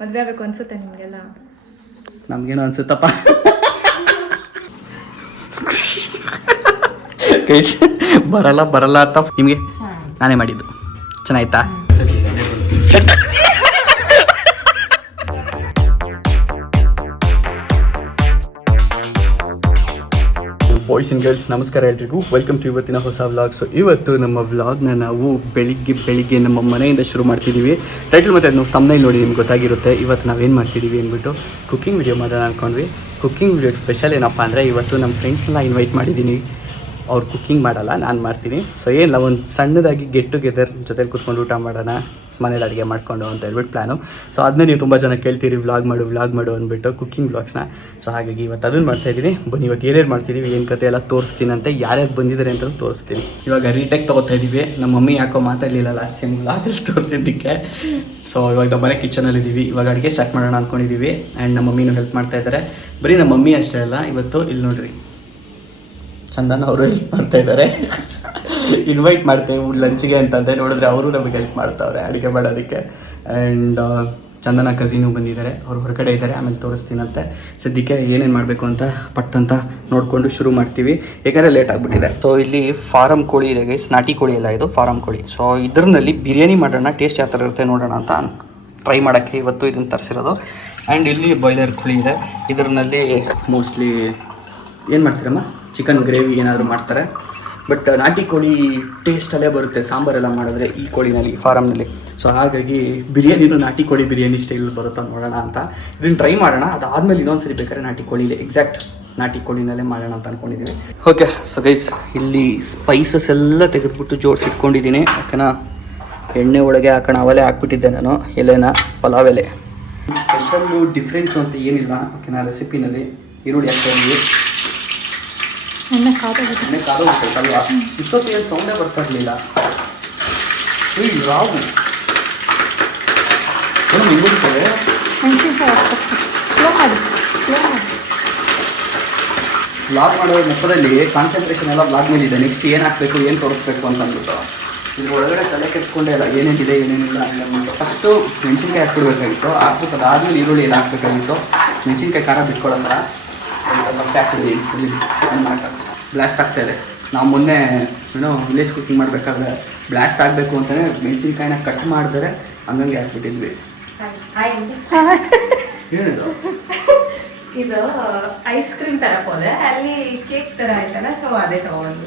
ಮದ್ವೆ ಆಗ್ಬೇಕು ಅನ್ಸುತ್ತೆ ನಿಮ್ಗೆಲ್ಲ? ನಮ್ಗೇನು ಅನ್ಸುತ್ತಪ್ಪ. ಬರಲ್ಲ ಬರಲ್ಲ ಅಂತ ನಿಮಗೆ? ನಾನೇ ಮಾಡಿದ್ದು. ಚೆನ್ನಾಯ್ತಾ ಬಾಯ್ಸ್ ಆ್ಯಂಡ್ ಗರ್ಲ್ಸ್ ನಮಸ್ಕಾರ ಎಲ್ರಿಗೂ. ವೆಲ್ಕಮ್ ಟು ಇವತ್ತಿನ ಹೊಸ ವ್ಲಾಗ್ ಸೊ ಇವತ್ತು ನಮ್ಮ ವ್ಲಾಗ್ನ ನಾವು ಬೆಳಿಗ್ಗೆ ಬೆಳಿಗ್ಗೆ ನಮ್ಮ ಮನೆಯಿಂದ ಶುರು ಮಾಡ್ತಿದ್ದೀವಿ ಟೈಟಲ್ ಮತ್ತು ಅದನ್ನು ತಮ್ಮನೇ ನೋಡಿ ನಿಮ್ಗೆ ಗೊತ್ತಾಗಿರುತ್ತೆ. ಇವತ್ತು ನಾವೇನು ಮಾಡ್ತಿದ್ದೀವಿ ಅಂದ್ಬಿಟ್ಟು ಕುಕ್ಕಿಂಗ್ ವಿಡಿಯೋ ಮಾಡೋಣ ಅಂದ್ಕೊಂಡ್ವಿ ಕುಕ್ಕಿಂಗ್ ವಿಡಿಯೋಗೆ ಸ್ಪೆಷಲ್ ಏನಪ್ಪ ಅಂದರೆ ಇವತ್ತು ನಮ್ಮ ಫ್ರೆಂಡ್ಸ್ನೆಲ್ಲ ಇನ್ವೈಟ್ ಮಾಡಿದ್ದೀನಿ ಅವ್ರು ಕುಕ್ಕಿಂಗ್ ಮಾಡಲ್ಲ, ನಾನು ಮಾಡ್ತೀನಿ. ಸೊ ಏನಿಲ್ಲ ಒಂದು ಸಣ್ಣದಾಗಿ ಗೆಟ್ ಟುಗೆದರ್ ಜೊತೆಲಿ ಕೂತ್ಕೊಂಡು ಊಟ ಮಾಡೋಣ. ಮನೇಲಿ ಅಡುಗೆ ಮಾಡ್ಕೊಂಡು ಅಂತ ಹೇಳ್ಬಿಟ್ಟು ಪ್ಲ್ಯಾನು ಸೊ ಅದನ್ನೇ ನೀವು ತುಂಬ ಜನ ಕೇಳ್ತೀರಿ ವ್ಲಾಗ್ ಮಾಡು ವ್ಲಾಗ್ ಮಾಡು ಅಂದ್ಬಿಟ್ಟು ಕುಕ್ಕಿಂಗ್ ವ್ಲಾಗ್ಸ್ನ ಸೊ ಹಾಗಾಗಿ ಇವತ್ತು ಅದನ್ನು ಮಾಡ್ತಾ ಇದ್ದೀನಿ. ಬನ್ನಿ, ಇವತ್ತು ಏನೇನು ಮಾಡ್ತಿದ್ದೀವಿ ಏನು ಕತೆ ಎಲ್ಲ ತೋರಿಸ್ತೀನಂತೆ ಯಾರ್ಯಾರು ಬಂದಿದ್ದಾರೆ ಅಂತ ತೋರಿಸ್ತೀನಿ. ಇವಾಗ ರೀಟೇಕ್ ತೊಗೋತಾ ಇದ್ದೀವಿ ನಮ್ಮ ಮಮ್ಮಿ ಯಾಕೋ ಮಾತಾಡಲಿಲ್ಲ ಲಾಸ್ಟ್ ಟೈಮ್ ವ್ಲಾಗಲ್ಲಿ ತೋರಿಸಿದ್ದಕ್ಕೆ. ಸೊ ಇವಾಗ ನಮ್ಮ ಮನೆ ಕಿಚನಲ್ಲಿ ಇದ್ದೀವಿ ಇವಾಗ ಅಡುಗೆ ಸ್ಟಾರ್ಟ್ ಮಾಡೋಣ ಅಂದ್ಕೊಂಡಿದ್ದೀವಿ ಆ್ಯಂಡ್ ನಮ್ಮ ಮಮ್ಮಿನೂ ಹೆಲ್ಪ್ ಮಾಡ್ತಾ ಇದ್ದಾರೆ. ಬರೀ ನಮ್ಮ ಮಮ್ಮಿ ಅಷ್ಟೇ ಅಲ್ಲ, ಇವತ್ತು ಇಲ್ಲಿ ನೋಡ್ರಿ. ಚಂದನ ಅವರು ಹೆಲ್ಪ್ ಮಾಡ್ತಾ ಇದ್ದಾರೆ ಇನ್ವೈಟ್ ಮಾಡ್ತೇವೆ ಲಂಚ್ಗೆ ಅಂತಂದೆ ನೋಡಿದ್ರೆ ಅವರು ನಮಗೆ ಹೆಲ್ಪ್ ಮಾಡ್ತಾವ್ರೆ ಅಡುಗೆ ಮಾಡೋದಕ್ಕೆ. ಆ್ಯಂಡ್ ಚಂದನ ಕಸಿನೂ ಬಂದಿದ್ದಾರೆ. ಅವ್ರು ಹೊರಗಡೆ ಇದ್ದಾರೆ, ಆಮೇಲೆ ತೋರಿಸ್ತೀನಂತೆ ಸದ್ಯಕ್ಕೆ ಏನೇನು ಮಾಡಬೇಕು ಅಂತ ಪಟ್ ಅಂತ ನೋಡಿಕೊಂಡು ಶುರು ಮಾಡ್ತೀವಿ. ಏಕೆಂದರೆ ಲೇಟ್ ಆಗಿಬಿಟ್ಟಿದೆ. ಸೊ ಇಲ್ಲಿ ಫಾರಮ್ ಕೋಳಿ ಇದೆ ಗೈಸ್ ನಾಟಿ ಕೋಳಿ ಎಲ್ಲ ಇದು ಫಾರಮ್ ಕೋಳಿ. ಸೊ ಇದರಲ್ಲಿ ಬಿರಿಯಾನಿ ಮಾಡೋಣ ಟೇಸ್ಟ್ ಯಾವ ಥರ ಇರುತ್ತೆ ನೋಡೋಣ ಅಂತ ಟ್ರೈ ಮಾಡೋಕ್ಕೆ ಇವತ್ತು ಇದನ್ನು ತರಿಸಿರೋದು. ಆ್ಯಂಡ್ ಇಲ್ಲಿ ಬಾಯ್ಲರ್ ಕೋಳಿ ಇದೆ. ಇದರಲ್ಲಿ ಮೋಸ್ಟ್ಲಿ ಏನು ಮಾಡ್ತೀರಮ್ಮ? ಚಿಕನ್ ಗ್ರೇವಿ ಏನಾದರೂ ಮಾಡ್ತಾರೆ. ಬಟ್ ನಾಟಿ ಕೋಳಿ ಟೇಸ್ಟಲ್ಲೇ ಬರುತ್ತೆ. ಸಾಂಬಾರೆಲ್ಲ ಮಾಡಿದ್ರೆ ಈ ಕೋಳಿನಲ್ಲಿ ಫಾರಮ್ನಲ್ಲಿ ಸೊ ಹಾಗಾಗಿ ಬಿರಿಯಾನಿನೂ ನಾಟಿ ಕೋಳಿ ಬಿರಿಯಾನಿ ಸ್ಟೈಲ್ ಬರುತ್ತಾ ನೋಡೋಣ ಅಂತ. ಇದನ್ನು ಟ್ರೈ ಮಾಡೋಣ. ಅದಾದಮೇಲೆ ಇನ್ನೊಂದು ಸರಿ ಬೇಕಾದ್ರೆ ನಾಟಿ ಕೋಳಿಲಿ ಎಕ್ಸಾಕ್ಟ್ ನಾಟಿ ಕೋಳಿನಲ್ಲೇ ಮಾಡೋಣ ಅಂತ ಅಂದ್ಕೊಂಡಿದ್ದೀನಿ ಓಕೆ ಸೊ ಗೈಸ್ ಇಲ್ಲಿ ಸ್ಪೈಸಸ್ ಎಲ್ಲ ತೆಗೆದುಬಿಟ್ಟು ಜೋಡಿಸಿಟ್ಕೊಂಡಿದ್ದೀನಿ ಓಕೆನಾ? ಎಣ್ಣೆ ಒಳಗೆ ಹಾಕೋಣ. ಅವಲೇ ಹಾಕ್ಬಿಟ್ಟಿದ್ದೆ ನಾನು. ಎಲೆನ, ಪಲಾವ್ ಎಲೆ. ಸ್ಪೆಷಲ್ಲು ಡಿಫ್ರೆನ್ಸು ಅಂತ ಏನಿಲ್ಲ. ಓಕೆನಾ? ರೆಸಿಪಿನಲ್ಲಿ ಈರುಳ್ಳಿ ಹಾಕ್ತಾ ಇದ್ದೀವಿ ಎಣ್ಣೆ ಕಾದಾಗಿದೆ ಎಣ್ಣೆ ಕಾಲು ಹೋಗ್ಬೇಕಲ್ವಾ ಇಷ್ಟೊತ್ತು ಏನು ಸೌಂಡೇ ಬರ್ತಿರಲಿಲ್ಲ ಈ ರಾವು ಏನು ನಿಂಗುತ್ತದೆ ಮೆಣಸಿನ್ಕಾಯಿ ಸ್ಲೋ ಮಾಡಿ ಸ್ಲೋ ಮಾಡಿ ಬ್ಲಾಗ್ ಮಾಡೋ ಮುಖದಲ್ಲಿ ಕಾನ್ಸಂಟ್ರೇಷನ್ ಎಲ್ಲ ಬ್ಲಾಗ್ ಮೇಲಿದೆ ನೆಕ್ಸ್ಟ್ ಏನು ಹಾಕಬೇಕು ಏನು ತೋರಿಸ್ಬೇಕು ಅಂತ ಅಂದ್ಬಿಟ್ಟು ಇದ್ರ ಒಳಗಡೆ ತಲೆ ಕೆಡ್ಸ್ಕೊಂಡೆ ಇಲ್ಲ ಏನೇನಿದೆ ಏನೇನಿಲ್ಲ ಅಂತ ಫಸ್ಟು ಮೆಣಸಿನ್ಕಾಯಿ ಹಾಕ್ಬಿಡ್ಬೇಕಾಗಿತ್ತು ಹಾಕ್ಬಿಟ್ಟು ಅದಾದ್ಮೇಲೆ ಈರುಳ್ಳಿ ಎಲ್ಲ ಹಾಕ್ಬೇಕಾಗಿತ್ತು ಮೆಣಸಿನ್ಕಾಯಿ ಖಾರ ಬಿಟ್ಕೊಳ್ಳೋಣ ಫಸ್ಟ್ ಹಾಕ್ಬಿಡಿ ಬ್ಲಾಸ್ಟ್ ಆಗ್ತಾಯಿದೆ ನಾವು ಮೊನ್ನೆ ಏನೋ ವಿಲೇಜ್ ಕುಕಿಂಗ್ ಮಾಡಬೇಕಾದ್ರೆ ಬ್ಲಾಸ್ಟ್ ಆಗಬೇಕು ಅಂತಲೇ ಮೆಣಸಿನ್ಕಾಯಿನ ಕಟ್ ಮಾಡಿದರೆ ಹಂಗಂಗೆ ಹಾಕ್ಬಿಟ್ಟಿದ್ವಿ ಏನಿದು? ಇದು ಐಸ್ ಕ್ರೀಮ್ ಥರ ಹೋದೆ ಅಲ್ಲಿ ಕೇಕ್ ತರ ಆಯ್ತಲ್ಲ ಸೊ ಅದೇ ತಗೊಂಡು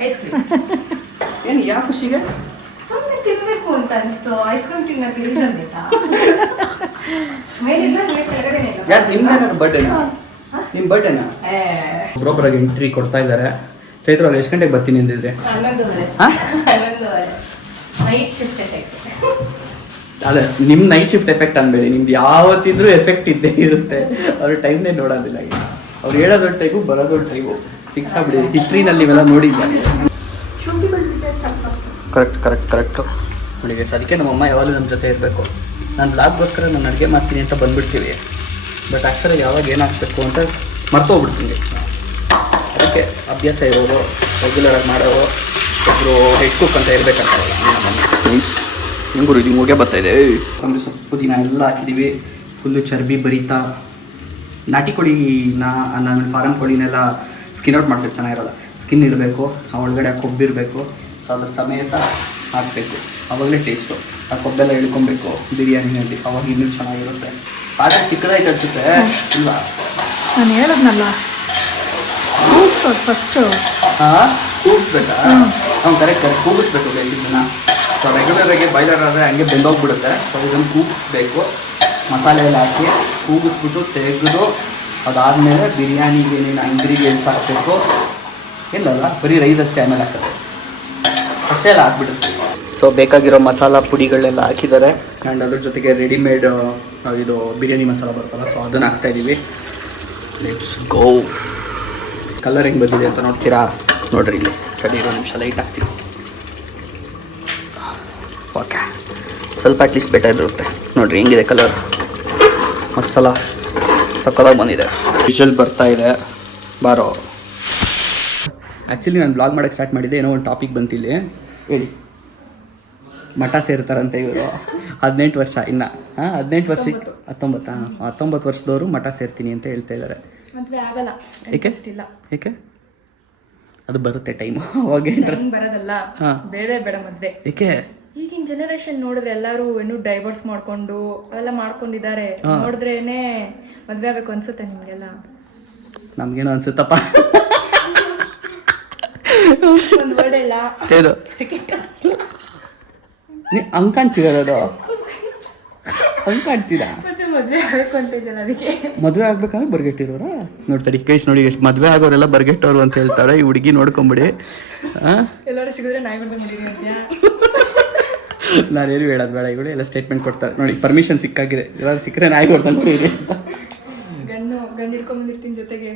ಐಸ್ ಕ್ರೀಮ್ ಏನು ಯಾವ ಖುಷಿಗೆ? ಸುಮ್ಮನೆ ತಿನ್ಬೇಕು ಅಂತ ಅನಿಸ್ತು. ಐಸ್ ಕ್ರೀಮ್ ತಿನ್ನಕ್ಕೆ ರೀಸನ್ ಬೇಕಾ? ಮೇಲಿಲ್ಲ ಬರ್ಡೇನಾ ನಿಮ್ಮ ಬರ್ಡೇನಾ ಒಬ್ಬರೊಬ್ಬರಾಗಿ ಎಂಟ್ರಿ ಕೊಡ್ತಾ ಇದ್ದಾರೆ. ಚೈತ್ರ ಅವ್ರು ಎಷ್ಟು ಗಂಟೆಗೆ ಬರ್ತೀನಿ ಅಂದಿದ್ರೆ ಅದೇ ನಿಮ್ಮ ನೈಟ್ ಶಿಫ್ಟ್ ಎಫೆಕ್ಟ್ ಅನ್ಬೇಡಿ ನಿಮ್ದು ಯಾವತ್ತಿದ್ರೂ ಎಫೆಕ್ಟ್ ಇದ್ದೇ ಇರುತ್ತೆ. ಅವ್ರ ಟೈಮ್ನೇ ನೋಡೋದಿಲ್ಲ ಈಗ. ಅವ್ರು ಹೇಳೋದ್ರ ಟೈಮು ಬರೋದ್ರ ಟೈಮು ಫಿಕ್ಸ್ ಆಗ್ಬಿಡಿ. ಹಿಸ್ಟ್ರಿನಲ್ಲಿ ಇವೆಲ್ಲ ನೋಡಿದ್ದಾರೆ ಕರೆಕ್ಟ್ ಕರೆಕ್ಟ್ ಕರೆಕ್ಟು ನೋಡಿ ಅದಕ್ಕೆ ನಮ್ಮಮ್ಮ ಯಾವಾಗಲೂ ನಮ್ಮ ಜೊತೆ ಇರಬೇಕು. ನಾನು ಬ್ಲಾಗ್ಗೋಸ್ಕರ ನಾನು ಅಡುಗೆ ಮಾಡ್ತೀನಿ ಅಂತ ಬಂದ್ಬಿಡ್ತೀವಿ. ಬಟ್ ಅಕ್ಷರ ಯಾವಾಗ ಏನು ಹಾಕ್ಬೇಕು ಅಂತ ಮರ್ತೋಗ್ಬಿಡ್ತೀನಿ. ಅದಕ್ಕೆ ಅಭ್ಯಾಸ ಇರೋದು ರೆಗ್ಯುಲರಾಗಿ ಮಾಡೋದು ಒಬ್ಬರು ಹೆಡ್ ಕುಕ್ ಅಂತ ಇರಬೇಕಂತ ನಿಮಗೂ ಇದು ಹೋಗೇ ಬರ್ತಾ ಇದೆ. ಕೊತ್ತಂಬರಿ ಸೊಪ್ಪು ದಿನ ಎಲ್ಲ ಹಾಕಿದ್ದೀವಿ ಫುಲ್ಲು ಚರ್ಬಿ ಬರಿತಾ. ನಾಟಿ ಕೋಳಿನ ಆಮೇಲೆ ಫಾರಂ ಕೋಳಿನೆಲ್ಲ ಸ್ಕಿನ್ ಔಟ್ ಮಾಡ್ತೀವಿ ಚೆನ್ನಾಗಿರಲ್ಲ. ಸ್ಕಿನ್ ಇರಬೇಕು ಆ ಒಳಗಡೆ ಕೊಬ್ಬಿರಬೇಕು ಸೊ ಅದ್ರ ಸಮೇತ ಹಾಕಬೇಕು. ಆವಾಗಲೇ ಟೇಸ್ಟು ಆ ಕೊಬ್ಬೆಲ್ಲ ಇಳ್ಕೊಬೇಕು ಬಿರಿಯಾನಿನಲ್ಲಿ ಅವಾಗ ಇನ್ನೂ ಚೆನ್ನಾಗಿರುತ್ತೆ. ಪಾತ್ರೆ ಚಿಕ್ಕದಾಯ್ತು ಅನ್ಸುತ್ತೆ. ಇಲ್ಲ. ನಾನು ಹೇಳಿದ್ನಲ್ಲ ಕೂಗ್ಸೋದು ಫಸ್ಟು ಹಾಂ? ಕೂಗಿಸ್ಬೇಕಾ ಅವ್ನು ಕರೆಕ್ಟ್ ಕೂಗಿಸ್ಬೇಕು ಇದನ್ನ ಸೊ ರೆಗ್ಯುಲರಾಗಿ ಬಾಯ್ಲರ್ ಆದರೆ ಹಂಗೆ ಬೆಂದೋಗ್ಬಿಡುತ್ತೆ. ಸೊ ಇದನ್ನು ಕೂಗಿಸ್ಬೇಕು ಮಸಾಲೆ ಎಲ್ಲ ಹಾಕಿ ಕೂಗಿಸ್ಬಿಟ್ಟು ತೆಗೆದು ಅದಾದಮೇಲೆ ಬಿರಿಯಾನಿಗೆ ಏನೇನು ಇಂಗ್ರೀಡಿಯೆಂಟ್ಸ್ ಹಾಕಬೇಕು. ಇಲ್ಲಲ್ಲ ಬರೀ ರೈಸ್ ಅಷ್ಟೇ ಆಮೇಲೆ ಹಾಕೋದು ಅಷ್ಟೇ ಎಲ್ಲ ಹಾಕ್ಬಿಡುತ್ತೆ. ಸೊ ಬೇಕಾಗಿರೋ ಮಸಾಲ ಪುಡಿಗಳೆಲ್ಲ ಹಾಕಿದ್ದಾರೆ. ಆ್ಯಂಡ್ ಅದ್ರ ಜೊತೆಗೆ ರೆಡಿಮೇಡ್ ಇದು ಬಿರಿಯಾನಿ ಮಸಾಲ ಬರುತ್ತಲ್ಲ ಸೊ ಅದನ್ನು ಹಾಕ್ತಾ ಇದ್ದೀವಿ ಲೆಟ್ಸ್ ಗೋ ಕಲರ್ ಹೆಂಗೆ ಬಂದಿದೆ ಅಂತ ನೋಡ್ತೀರಾ? ನೋಡ್ರಿ ಇಲ್ಲಿ. ಕಡಿ ಇರೋ ನಿಮಿಷ ಲೈಟ್ ಹಾಕ್ತೀವಿ ಓಕೆ ಸ್ವಲ್ಪ ಅಟ್ಲೀಸ್ಟ್ ಬೆಟರ್ ಇರುತ್ತೆ. ನೋಡ್ರಿ, ಹೆಂಗಿದೆ ಕಲರ್ ಮಸ್ತಲ್ಲ ಸಕ್ಕದಾಗಿ ಬಂದಿದೆ. ವಿಷಲ್ ಬರ್ತಾ ಇದೆ. ಬಾರೋ. ಆ್ಯಕ್ಚುಲಿ ನಾನು ಬ್ಲಾಗ್ ಮಾಡೋಕ್ಕೆ ಸ್ಟಾರ್ಟ್ ಮಾಡಿದ್ದೆ, ಏನೋ ಒಂದು ಟಾಪಿಕ್ ಬಂತಿಲ್ಲಿ. ಹೇಳಿ. ಮಠ ಸೇರ್ತಾರಂತೆ ಇವರು. ಹದಿನೆಂಟು ವರ್ಷ ಇನ್ನ. ಹಾಂ ಹದಿನೆಂಟು ವರ್ಷಕ್ಕೆ ಹತ್ತೊಂಬತ್ತಾ? ಹತ್ತೊಂಬತ್ತು ವರ್ಷದವರು ಮಠ ಸೇರ್ತೀನಿ ಅಂತ ಹೇಳ್ತಾ ಇದ್ದಾರೆ ಏಕೆ? ಏಕೆ? ಅದು ಬರುತ್ತೆ ಟೈಮು ಅವಾಗ ಬರೋದಲ್ಲ. ಬೇಡ ಬೇಡ ಮದುವೆ. ಏಕೆ? ಈಗಿನ ಜನರೇಷನ್ ನೋಡಿದ್ರೆ ಎಲ್ಲರೂ ಇನ್ನು ಡೈವರ್ಸ್ ಮಾಡ್ಕೊಂಡು ಅವೆಲ್ಲ ಮಾಡ್ಕೊಂಡಿದ್ದಾರೆ. ನೋಡಿದ್ರೇನೆ ಮದ್ವೆ ಆಗ್ಬೇಕು ಅನ್ಸುತ್ತೆ ನಿಮ್ಗೆಲ್ಲ. ನಮ್ಗೇನು ಅನ್ಸುತ್ತಪ್ಪ. ಒಂದು ವರ್ಡ್ ಇಲ್ಲ ನೀ ಹಂಗ್ ಕಾಣ್ತೀರಾ ಮತ್ತೆ ಮದ್ವೆ ಆಗ್ಬೇಕಾದ್ರೆ ಬರ್ಗೆಟ್ಟಿರೋರ? ನೋಡ್ತಾರೆ ಕೈಸ್ ನೋಡಿ ಎಷ್ಟು ಮದುವೆ ಆಗೋರೆಲ್ಲ ಬರ್ಗೆಟ್ಟವ್ರು ಅಂತ ಹೇಳ್ತಾರೆ. ಈ ಹುಡುಗಿ ನೋಡ್ಕೊಂಬಿಡಿ. ನಾನು ನಾನೇನು ಹೇಳೋದು ಬೇಡ ಇವಳು ಎಲ್ಲ ಸ್ಟೇಟ್ಮೆಂಟ್ ಕೊಡ್ತಾರೆ. ನೋಡಿ ಪರ್ಮಿಷನ್ ಸಿಕ್ಕಾಗಿದೆ. ಎಲ್ಲರೂ ಸಿಕ್ಕರೆ ನಾಯಿ ನೋಡಿ ಹೊಡೀರಿ ಅಂತ. ಗಣ್ಣು ಜೊತೆಗೆ.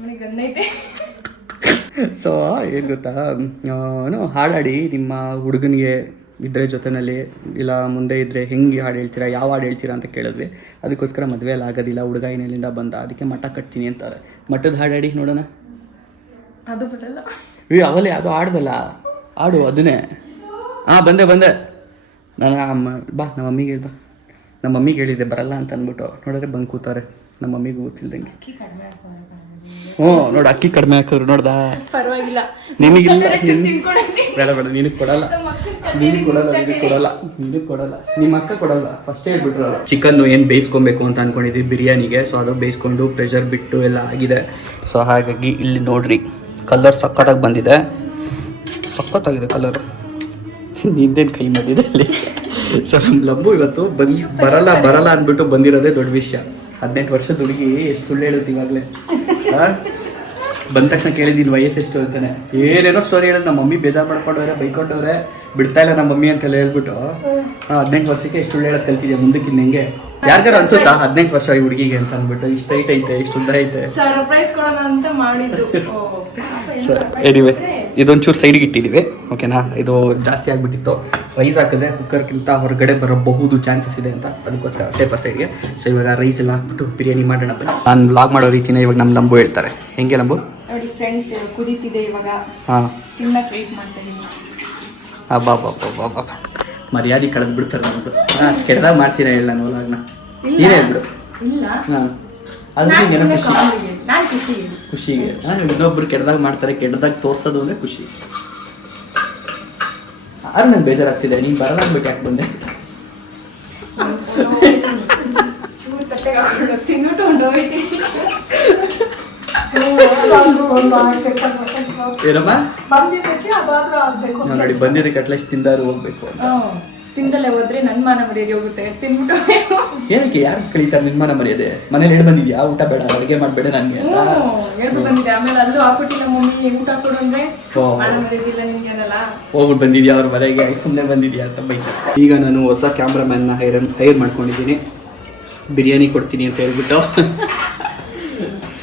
ಮನೆ ಗಣ್ಣೈತೆ ಸೊ ಏನು ಗೊತ್ತಾ? ಏನು ಹಾಡಾಡಿ ನಿಮ್ಮ ಹುಡುಗನಿಗೆ ಇದ್ರೆ ಜೊತೆನಲ್ಲಿ ಇಲ್ಲ ಮುಂದೆ ಇದ್ದರೆ ಹೆಂಗೆ ಹಾಡು ಹೇಳ್ತೀರಾ ಯಾವ ಹಾಡು ಹೇಳ್ತೀರಾ ಅಂತ ಕೇಳಿದ್ವಿ. ಅದಕ್ಕೋಸ್ಕರ ಮದುವೆ ಎಲ್ಲ ಆಗೋದಿಲ್ಲ ಹುಡುಗ ಏನೆಲ್ಲಿಂದ ಬಂದ ಅದಕ್ಕೆ ಮಠ ಕಟ್ತೀನಿ ಅಂತಾರೆ. ಮಠದ ಹಾಡು ಹಾಡಿ ನೋಡೋಣ. ಅದು ಬರಲ್ಲ. ಏ ಅವಲೇ ಅದು ಹಾಡ್ದಲ್ಲ. ಹಾಡು ಅದನ್ನೇ. ಹಾಂ ಬಂದೆ ಬಂದೆ. ನಾನು ಅಮ್ಮ ಬಾ ನಮ್ಮ ಮಮ್ಮಿಗೆ ಹೇಳಿ ಬಾ ನಮ್ಮ ಮಮ್ಮಿಗೆ ಹೇಳಿದ್ದೆ ಬರಲ್ಲ ಅಂತ ಅಂದ್ಬಿಟ್ಟು. ನೋಡಿದ್ರೆ ಬಂದು ಕೂತಾರೆ ನಮ್ಮ ಮಮ್ಮಿಗೆ ಗೊತ್ತಿಲ್ದಂಗೆ. ಹ್ಞೂ ನೋಡು ಅಕ್ಕಿ ಕಡಿಮೆ ಹಾಕಿದ್ರು ನೋಡ್ದಾ? ಪರವಾಗಿಲ್ಲ. ನಿನಗಿಲ್ಲ ಬೇಡ ಬೇಡ ನಿನಗೆ ಕೊಡಲ್ಲ. ನಿನಗೆ ಕೊಡಲ್ಲ ನಿನಗೆ ಕೊಡಲ್ಲ ನಿನಗೆ ಕೊಡಲ್ಲ. ನಿಮ್ಮ ಅಕ್ಕ ಕೊಡಲ್ಲ ಫಸ್ಟ್ ಹೇಳ್ಬಿಟ್ರು ಅವ್ರು ಚಿಕನ್ನು ಏನು ಬೇಯಿಸ್ಕೊಬೇಕು ಅಂತ ಅನ್ಕೊಂಡಿದ್ವಿ ಬಿರಿಯಾನಿಗೆ ಸೊ ಅದು ಬೇಯಿಸ್ಕೊಂಡು ಪ್ರೆಷರ್ ಬಿಟ್ಟು ಎಲ್ಲ ಆಗಿದೆ. ಸೊ ಹಾಗಾಗಿ ಇಲ್ಲಿ ನೋಡ್ರಿ ಕಲರ್ ಸಖತ್ತಾಗಿ ಬಂದಿದೆ. ಸಖತ್ತಾಗಿದೆ ಕಲರ್ ನಿಂದೇನು ಕೈ ಮಾಡಿದೆ ಅಲ್ಲಿ ಸೊ ನಮ್ಮ ಲಬ್ಬು ಇವತ್ತು ಬಂದು ಬರಲ್ಲ ಬರಲ್ಲ ಅಂದ್ಬಿಟ್ಟು ಬಂದಿರೋದೇ ದೊಡ್ಡ ವಿಷಯ. ಹದಿನೆಂಟು ವರ್ಷದ ಹುಡುಗಿ ಎಷ್ಟು ಸುಳ್ಳು ಹೇಳುತ್ತೆ ಇವಾಗಲೇ. ಬಂದ ತಕ್ಷಣ ಕೇಳಿದ್ದೀನಿ ವಯಸ್ಸು ಎಷ್ಟು ಅಂತಾನೆ. ಏನೇನೋ ಸ್ಟೋರಿ ಹೇಳೋದು ನಮ್ಮ ಮಮ್ಮಿ ಬೇಜಾರು ಮಾಡ್ಕೊಂಡವ್ರೆ ಬೈಕೊಂಡವ್ರೆ ಬಿಡ್ತಾ ಇಲ್ಲ ನಮ್ಮ ಮಮ್ಮಿ ಅಂತೆಲ್ಲ ಹೇಳ್ಬಿಟ್ಟು ಹದಿನೆಂಟು ವರ್ಷಕ್ಕೆ ಇಷ್ಟು ಸುಳ್ಳು ಹೇಳೋದು ಕಲ್ತಿದ್ಯಾ ಮುಂದಕ್ಕೆ ಹೆಂಗೆ ಯಾರಿಗಾರು ಅನ್ಸುತ್ತಾ ಹದಿನೆಂಟು ವರ್ಷ ಈ ಹುಡುಗಿಗೆ ಅಂತ ಅಂದ್ಬಿಟ್ಟು ಇಷ್ಟು ಐಟ್ ಐತೆ ಇಷ್ಟು ಉದ್ದ ಐತೆ? ಸರ್ಪ್ರೈಸ್ ಕೊಡೋಣ ಅಂತ ಮಾಡಿದ್ದು. ಎನಿವೆ? ಇದೊಂಚೂರು ಸೈಡ್ಗೆ ಇಟ್ಟಿದ್ದೀವಿ. ಓಕೆನಾ ಇದು ಜಾಸ್ತಿ ಆಗಿಬಿಟ್ಟಿತ್ತು. ರೈಸ್ ಹಾಕಿದ್ರೆ ಕುಕ್ಕರ್ಗಿಂತ ಹೊರಗಡೆ ಬರಬಹುದು ಚಾನ್ಸಸ್ ಇದೆ ಅಂತ ಅದಕ್ಕೋಸ್ಕರ ಸೇಫರ್ ಸೈಡ್ಗೆ ಸೊ ಇವಾಗ ರೈಸ್ ಎಲ್ಲ ಹಾಕ್ಬಿಟ್ಟು ಬಿರಿಯಾನಿ ಮಾಡೋಣ ಬನ್ನಿ. ನಾನು ವ್ಲಾಗ್ ಮಾಡೋ ರೀತಿನ ಇವಾಗ ನಮ್ಮ ನಂಬು ಹೇಳ್ತಾರೆ. ಹೆಂಗೆ ನಂಬು ನೋಡಿ ಫ್ರೆಂಡ್ಸ್ ಕುದೀತಿದೆ ಇವಾಗ. ಹಾಂ. ಮಾಡ್ತಾ ಅಬ್ಬಾ ಬಾಬಾ ಬಾಬಾ ಮರ್ಯಾದೆ ಕಳೆದು ಬಿಡ್ತಾರೆ ನಮ್ಮದು ಹಾಂ ಮಾಡ್ತೀರಾ ಹೇಳ ನಾನು ವ್ಲಾಗ್ನ ನೀನೇ ಹೇಳ್ಬಿಡು. ಇಲ್ಲ. ಹಾಂ. ಅದಕ್ಕೆ ಖುಷಿ. ನಾನ್ ಖುಷಿಗೆ. ಖುಷಿಗೆ ಇನ್ನೊಬ್ರು ಕೆಟ್ಟದಾಗ ಮಾಡ್ತಾರೆ ಕೆಟ್ಟದಾಗ ತೋರ್ಸೋದು ಅಂದ್ರೆ ಖುಷಿ. ಆದ್ರೆ ನಂಗೆ ಬೇಜಾರಾಗ್ತಿದೆ ನೀನು ಬರಲ್ಲ ಅಂದ್ಬಿಟ್ಟು ಯಾಕೆ ಬಂದೆ. ಏನಮ್ಮ? ನೋಡಿ ಬಂದಿದ್ದಕ್ಕೆ ಅಟ್ಲೀಸ್ಟ್ ತಿಂದಾರು ಹೋಗ್ಬೇಕು ಅಂತ. ತಿಂದಲ್ಲೇ ಹೋದ್ರೆ ನನ್ ಮಾನ ಮರ್ಯಾದೆ ಹೋಗುತ್ತೆ ತಿನ್ಬಿಟ್ಟು ಏನಕ್ಕೆ ಯಾರು ಕಳೀತಾರೆ ಮಾನ ಮರ್ಯಾದೆ? ಮನೇಲಿ ಹೇಳಿ ಬಂದಿದ್ಯಾ? ಊಟ ಬೇಡ ಅಡುಗೆ ಮಾಡಬೇಡ ನನಗೆ ಅಂತ? ಹೇಳ್ಬಿಟ್ಟು ಬಂದಿದ್ದೆ ಆಮೇಲೆ ಅಲ್ಲೂ ಹಾಕ್ಬಿಟ್ಟಿಲ್ಲ ಮಮ್ಮಿ ಊಟ ಕೊಡು ಅಂದ್ರೆ ನಿಮ್ಗೆ ಅನ್ನಲ್ಲ? ಹೋಗ್ಬಿಟ್ಟು ಬಂದಿದ್ಯಾ ಅವ್ರ ಮನೆಗೆ? ಸುಮ್ಮನೆ ಬಂದಿದ್ಯಾ ಅಂತ ಬೈಕ್? ಈಗ ನಾನು ಹೊಸ ಕ್ಯಾಮ್ರಾಮ್ಯಾನ್ನ ಹೈರ್ ಹೈರ್ ಮಾಡ್ಕೊಂಡಿದ್ದೀನಿ. ಬಿರಿಯಾನಿ ಕೊಡ್ತೀನಿ ಅಂತ ಹೇಳ್ಬಿಟ್ಟು.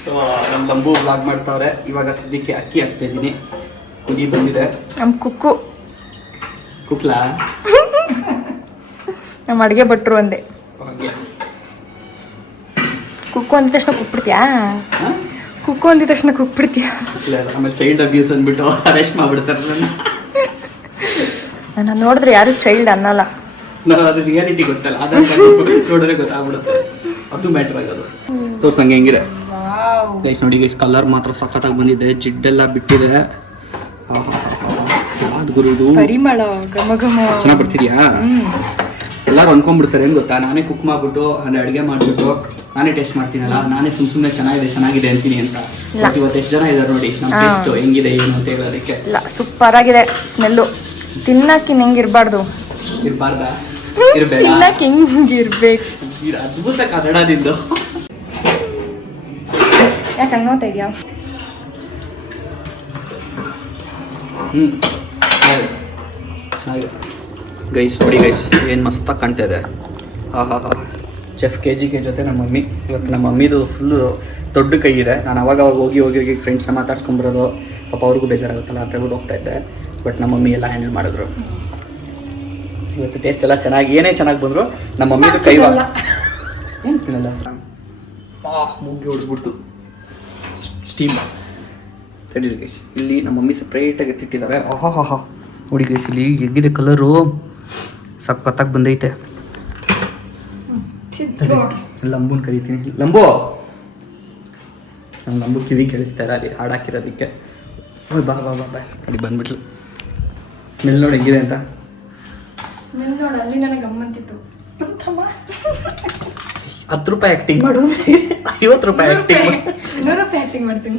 ಸೊ ನಮ್ಮ ಲಂಬು ಬ್ಲಾಗ್ ಮಾಡ್ತಾವ್ರೆ. ಇವಾಗ ಸದ್ಯಕ್ಕೆ ಅಕ್ಕಿ ಹಾಕ್ತಾ ಇದ್ದೀನಿ. ಕುದಿ ಬಂದಿದೆ. ನಮ್ಮ ಕುಕ್ಕು. ಕುಕ್ಲಾ? ನಮ್ಮ ಅಡುಗೆ ಭಟ್ರು ಅಂದೆ ಕುಕ್ಕು ಅಂದ ತಕ್ಷಣ ಕುಕ್ಬಿಡ್ತೀಯಾ? ಕುಕ್ಕು ಅಂದ ತಕ್ಷಣ ಕುಕ್ಬಿಡ್ತೀಯಾ? ಆಮೇಲೆ ಚೈಲ್ಡ್ ಅಬ್ಯೂಸ್ ಅಂದ್ಬಿಟ್ಟು ಅರೆಸ್ಟ್ ಮಾಡ್ಬಿಡ್ತಾರೆ ನನ್ನ. ನೋಡಿದ್ರೆ ಯಾರು ಚೈಲ್ಡ್ ಅನ್ನಲ್ಲ. ನಾನು ಅದು ರಿಯಾಲಿಟಿ ಗೊತ್ತಲ್ಲ ಆಧಾರ್ ಕಾರ್ಡ್ ನೋಡಿದ್ರೆ ಗೊತ್ತಾಗ್ಬಿಡುತ್ತೆ. ಅದು ಮ್ಯಾಟ್ರ್ ಆಗೋದು. ತೋರ್ಸಂಗೆ ಹೆಂಗಿದೆ? ಗೈಸ್ ನೋಡಿ ಗೈಸ್ ಕಲರ್ ಮಾತ್ರ ಸಖತ್ತಾಗಿ ಬಂದಿದೆ ಜಿಡ್ಡೆಲ್ಲ ಬಿಟ್ಟಿದೆ. ಅದು ಗುರು ಇದು? ಪರಿಮಳ ಘಮ ಘಮ. ಚೆನ್ನಾಗಿ ಬರ್ತಿದ್ಯಾ? ಎಲ್ಲರೂ ಅನ್ಕೊಂಡ್ಬಿಡ್ತಾರೆ ಏನು ಗೊತ್ತಾ? ನಾನೇ ಕುಕ್ ಮಾಡ್ಬಿಟ್ಟು ಅಂದ್ರೆ ಅಡುಗೆ ಮಾಡಿಬಿಟ್ಟು ನಾನೇ ಟೇಸ್ಟ್ ಮಾಡ್ತೀನಲ್ಲ ನಾನೇ ಸುಮ್ ಸುಮ್ಮನೆ ಚೆನ್ನಾಗಿದೆ ಚೆನ್ನಾಗಿದೆ ಅಂತೀನಿ ಅಂತ. ಬಟ್ ಇವತ್ತು ಎಷ್ಟು ಜನ ಇದ್ದಾರೆ ನೋಡಿ ನಮ್ಮ ಟೇಸ್ಟ್ ಹೆಂಗಿದೆ ಏನು ಅಂತ ಹೇಳೋದಕ್ಕೆ. ಇಲ್ಲ ಸೂಪರ್ ಆಗಿದೆ ಸ್ಮೆಲ್ಲು ತಿನ್ನಕ್ಕೆ ಹೆಂಗಿರ್ಬಾರ್ದು ಇರಬಾರ್ದ. ಇರಬೇಡ. ತಿನ್ನಕ್ಕೆ ಹೆಂಗಿರ್ಬೇಕು ಅದ್ಭುತ ಕನ್ನಡ ನಿಂದು. ಯಾಕೆ ಹಂಗೋತಾ ಇದೆಯಾ? ಹ್ಞೂ ಗೈಸ್ ನೋಡಿ ಗೈಸ್ ಏನು ಮಸ್ತಾಗಿ ಕಾಣ್ತಾ ಇದೆ. ಹಾ ಹಾ ಹಾ. ಚೆಫ್ ಕೆ ಜಿ ಕೆ ಜೊತೆ ನಮ್ಮ ಮಮ್ಮಿ ಇವತ್ತು ನಮ್ಮ ಮಮ್ಮಿದು ಫುಲ್ಲು ದೊಡ್ಡ ಕೈ ಇದೆ. ನಾನು ಅವಾಗ ಅವಾಗ ಹೋಗಿ ಹೋಗಿ ಹೋಗಿ ಫ್ರೆಂಡ್ಸ್ನ ಮಾತಾಡ್ಸ್ಕೊಂಬರೋದು ಪಾಪ ಅವ್ರಿಗೂ ಬೇಜಾರಾಗುತ್ತಲ್ಲ ಅಂತ ಹೇಳ್ಬಿಟ್ಟು ಹೋಗ್ತಾ ಇದ್ದೆ. ಬಟ್ ನಮ್ಮ ಮಮ್ಮಿ ಎಲ್ಲ ಹ್ಯಾಂಡಲ್ ಮಾಡಿದ್ರು. ಇವತ್ತು ಟೇಸ್ಟ್ ಎಲ್ಲ ಚೆನ್ನಾಗಿ ಏನೇ ಚೆನ್ನಾಗಿ ಬಂದರು ನಮ್ಮ ಮಮ್ಮಿದು ಕೈ ಏನು ತಿನ್ನಲ್ಲ? ಮುಗ್ಗಿ ಹೊಡೆದ್ಬಿಡ್ತು. ಸ್ಟೀಮ್ ತಡೀರಿ ಗೈಸ್ ಇಲ್ಲಿ ನಮ್ಮ ಮಮ್ಮಿ ಸಪ್ರೇಟಾಗಿ ತಿಟ್ಟಿದ್ದಾರೆ ಆಹಾ ಹಾ ಹಾ ನೋಡಿ ಗೈಸ್ ಇಲ್ಲಿ ಹೆಂಗಿದೆ ಕಲರು ಸಖತ್ತಾಗಿ ಬಂದೈತೆ. ಲಂಬುನ್ ಕರಿತೀನಿ. ಲಂಬು! ನಮ್ಮ ಲಂಬು ಕಿವಿ ಕೇಳಿಸ್ತಾ ಇಲ್ಲ ಅಲ್ಲಿ ಹಾಡಾಕಿರೋದಕ್ಕೆ ಓಯ್ ಬಾ ಬಾ ಬಾ ಬಾ. ಅಲ್ಲಿ ಬಂದ್ಬಿಟ್ಲು. ಸ್ಮೆಲ್ ನೋಡಿ ಹೆಂಗಿದೆ ಅಂತ? ಸ್ಮೆಲ್ ನೋಡಿ ಅಲ್ಲಿ ನನಗೆ ಗಮ್ಮಂತಿತ್ತು ಹತ್ತು ರೂಪಾಯಿ ಆಕ್ಟಿಂಗ್ ಮಾಡು. ಐವತ್ತು ರೂಪಾಯಿ ಆ್ಯಕ್ಟಿಂಗ್ ನೂರು ರೂಪಾಯಿ ಆಕ್ಟಿಂಗ್ ಮಾಡ್ತೀನಿ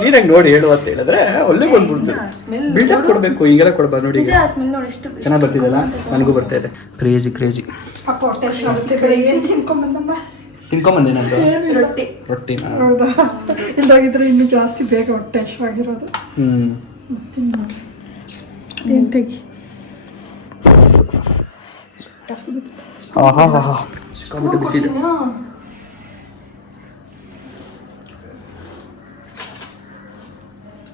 ನೀನಾಗಿ ನೋಡಿ ಹೇಳು ಅಂತ ಹೇಳಿದ್ರೆ ಒಳ್ಳೆ ಬಂದ್ಬಿಡ್ತು. ಸ್ಮೆಲ್ ಬಿಲ್ಡಪ್ ಕೊಡಬೇಕು ಈಗೆಲ್ಲ ಕೊಡ್ಬಾರ್ದು ನೋಡಿ ನಿಜ ಸ್ಮೆಲ್ ನೋಡಿ ಎಷ್ಟು ಚೆನ್ನಾಗಿ ಬರ್ತಿದಲ್ಲ ನನಗೂ ಬರ್ತಾ ಇದೆ. ಕ್ರೇಜಿ ಕ್ರೇಜಿ ತಿನ್ಕೊಂಬಂದೆ ನಂದು. ರೊಟ್ಟಿ. ರೊಟ್ಟಿ ಹೌದಾ? ಇಲ್ಲಾಗಿದ್ರೆ ಇನ್ನೂ ಜಾಸ್ತಿ ಬೇಗ ಹೊಟ್ಟೆ ಹಶ್ವಾಗಿರೋದು ಏನ್ ತೆಗಿ ಆಹಾ ಹಾ ಹಾ ಸಿಕ್ಕಾಬಿಟ್ಟು ಬಿಸಿ ಇದೆ